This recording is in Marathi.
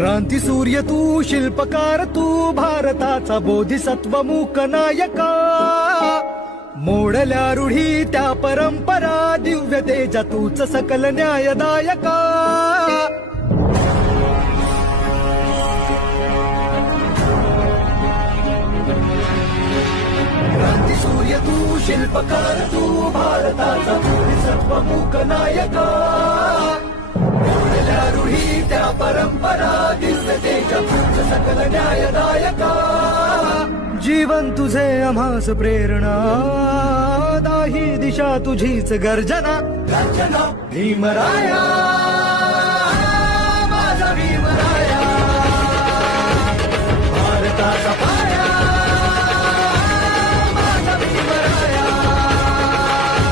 क्रांती सूर्य तू, शिल्पकार तू, भारताचा बोधिसत्व मूक नायका. मोडल्या रूढी त्या परंपरा, दिव्य तेजा तूच सकल न्यायदायका. क्रांती सूर्य तू, शिल्पकार तू, भारताचा बोधिसत्व मूक नायका. मोडल्या रूढी त्या परंपरा, दिव्य तेजा तूच सकल न्यायदायका. जीवन तुझे आम्हास प्रेरणा, दाही दिशा तुझीच गर्जना. गर्जना भीमराया, माझा भीमराया. भारताचा